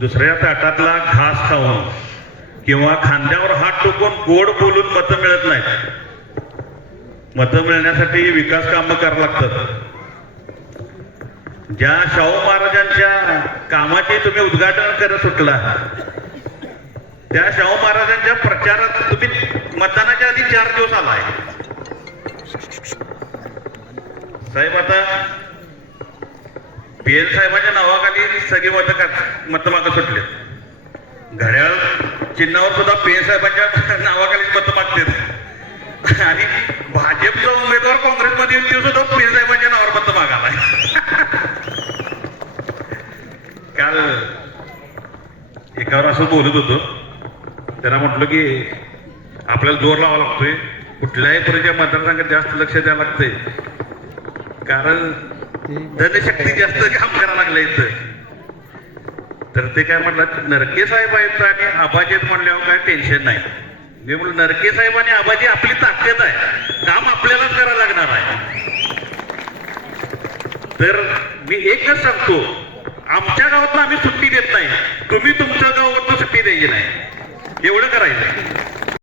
दुसऱ्या ताटातला घास खाऊन किंवा खांद्यावर हात टोकून गोड बोलून मतं मिळत नाहीत. मतं मिळण्यासाठी विकास कामं करावं लागतात. ज्या शाहू महाराजांच्या कामाचे तुम्ही उद्घाटन करत सुटला, त्या शाहू महाराजांच्या प्रचारात तुम्ही मतदानाच्या आधी 4 दिवस आलाय साहेब. आता PL साहेबांच्या नावाखाली सगळी मतं मागं सुटले. घड्याळ चिन्हावर सुद्धा PL साहेबांच्या नावाखाली मतं मागतात आणि भाजपचा उमेदवार काँग्रेसमध्ये येऊन ते सुद्धा PL साहेबांच्या नावावर मतं मागालाय. काल एकावर असं बोलत होतो, त्यांना म्हटलं की आपल्याला जोर लावा लागतोय, कुठल्याही परिचय मतदारसंघात जास्त लक्ष द्यावं लागतंय, कारण धनशक्ती जास्त काम करायला लागलं इथं. तर ते काय म्हटलं, नरके साहेब आहेत आणि आबाजी म्हणल्यावर काय टेन्शन नाही. मी म्हटलं नरके साहेब आणि आबाजी आपली ताकद आहे, काम आपल्यालाच करायला लागणार आहे. तर मी एकच सांगतो, आमच्या गावातनं आम्ही सुट्टी देत नाही, तुम्ही तुमच्या गावातनं सुट्टी द्यायची नाही, एवढं करायचं.